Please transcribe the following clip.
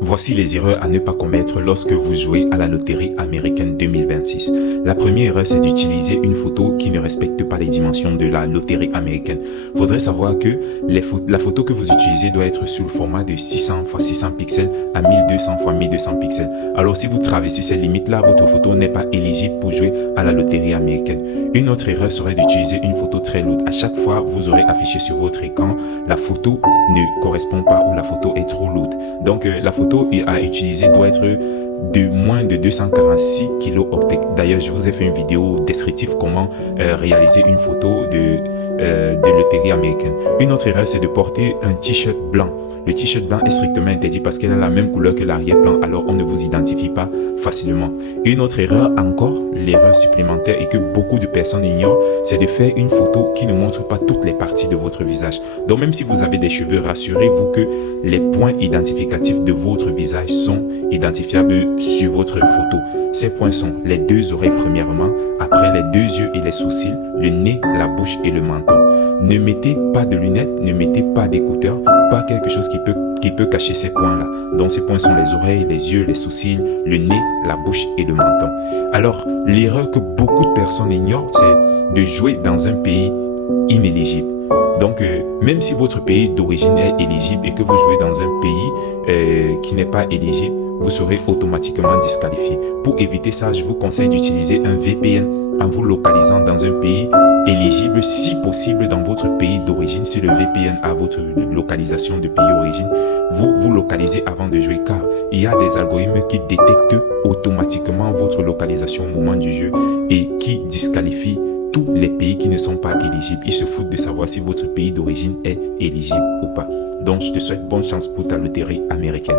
Voici les erreurs à ne pas commettre lorsque vous jouez à la loterie américaine 2026. La première erreur, c'est d'utiliser une photo qui ne respecte pas les dimensions de la loterie américaine. Faudrait savoir que la photo que vous utilisez doit être sous le format de 600 x 600 pixels à 1200 x 1200 pixels. Alors si vous traversez ces limites-là, votre photo n'est pas éligible pour jouer à la loterie américaine. Une autre erreur serait d'utiliser une photo très lourde. À chaque fois, vous aurez affiché sur votre écran, la photo ne correspond pas ou la photo est trop lourde. Donc la photo à utiliser doit être de moins de 246 kilo-octets. D'ailleurs, je vous ai fait une vidéo descriptive comment réaliser une photo de loterie américaine. Une autre erreur, c'est de porter un t-shirt blanc. Le t-shirt blanc est strictement interdit parce qu'elle a la même couleur que l'arrière-plan, alors on ne vous identifie pas facilement. Une autre erreur encore, l'erreur supplémentaire et que beaucoup de personnes ignorent, c'est de faire une photo qui ne montre pas toutes les parties de votre visage. Donc même si vous avez des cheveux, rassurez-vous que les points identificatifs de votre visage sont identifiables sur votre photo. Ces points sont les deux oreilles premièrement, après les deux yeux et les sourcils, le nez, la bouche et le menton. Ne mettez pas de lunettes, ne mettez pas d'écouteurs, pas quelque chose qui peut cacher ces points-là. Donc ces points sont les oreilles, les yeux, les sourcils, le nez, la bouche et le menton. Alors l'erreur que beaucoup de personnes ignorent, c'est de jouer dans un pays inéligible. Donc même si votre pays d'origine est éligible et que vous jouez dans un pays qui n'est pas éligible, vous serez automatiquement disqualifié. Pour éviter ça, je vous conseille d'utiliser un VPN en vous localisant dans un pays éligible, si possible dans votre pays d'origine. Si le VPN a votre localisation de pays d'origine, vous vous localisez avant de jouer car il y a des algorithmes qui détectent automatiquement votre localisation au moment du jeu et qui disqualifient tous les pays qui ne sont pas éligibles. Ils se foutent de savoir si votre pays d'origine est éligible ou pas. Donc je te souhaite bonne chance pour ta loterie américaine.